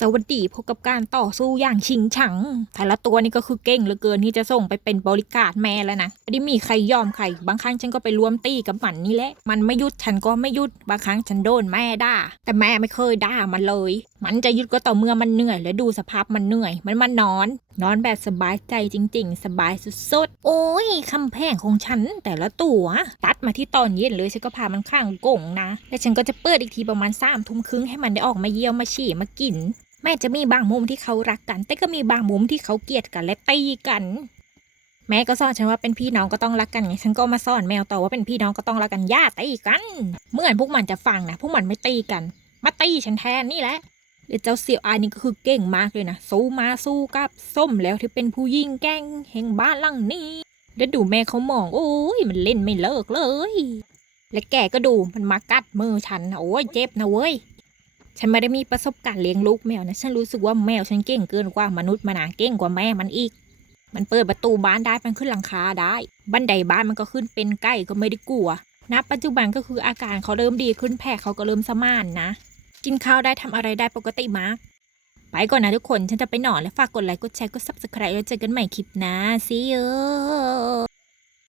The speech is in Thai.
สวัสดีพบกับการต่อสู้อย่างชิงชัง แต่ละตัวนี่ก็คือเก่งเหลือเกินที่จะส่งไปเป็นบริการแม่แล้วนะไม่ได้มีใครยอมใคร บางครั้งฉันก็ไปรวมตีกับมันนี่แหละ มันไม่ยุดฉันก็ไม่ยุด บางครั้งฉันโดนแม่ด่า แต่แม่ไม่เคยด่ามันเลย มันจะยุดก็ต่อเมื่อมันเหนื่อยและดูสภาพมันเหนื่อย มันมานอน นอนแบบสบายใจจริง ๆ สบายสุดๆ โอ้ยคำแพงของฉันแต่ละตัว ตัดมาที่ตอนเย็นเลยฉันก็พามันข้างกงนะ และฉันก็จะเปิดอีกทีประมาณสามทุ่มครึ่งให้มันได้ออกมาเยี่ยวมาฉี่มากิน แม่จะมีบางมุมที่เขารักกัน แต่ก็มีบางมุมที่เขาเกลียดกันและตีกัน แม่ก็สอนฉันว่าเป็นพี่น้องก็ต้องรักกันไงฉันก็มาสอนแมวต่อว่าเป็นพี่น้องก็ต้องรักกันย่าตีกันเมื่อนพวกมันจะฟังนะพวกมันไม่ตีกัน มาตีฉันแทนนี่แหละเดี๋ยวเจ้าเสี่ยวอายนี่ก็คือเก่งมากเลยนะสู้มาสู้กับส้มแล้วที่เป็นผู้ยิงแกล้งแห่งบ้านหลังนี้เดี๋ยวดูแม่เขามอง โอ้ยมันเล่นไม่เลิกเลย และแกก็ดูมันมากัดมือฉันนะโอ้ยเจ็บนะเว้ย ฉันไม่ได้มีประสบการณ์เลี้ยงลูกแมวนะ ฉันรู้สึกว่าแมวฉันเก่งเกินกว่ามนุษย์มันนะเก่งกว่าแม่มันอีก มันเปิดประตูบ้านได้ มันขึ้นหลังคาได้ บันไดบ้านมันก็ขึ้นเป็นใกล้ก็ไม่ได้กลัวณปัจจุบันก็คืออาการเขาเริ่มดีขึ้นแผลเขาก็เริ่มสมานนะ กินข้าวได้ทำอะไรได้ปกติมาก ไปก่อนนะทุกคน ฉันจะไปนอนแล้วฝากกดไลค์ กดแชร์ กด subscribe แล้วเจอกันใหม่คลิปหน้า see you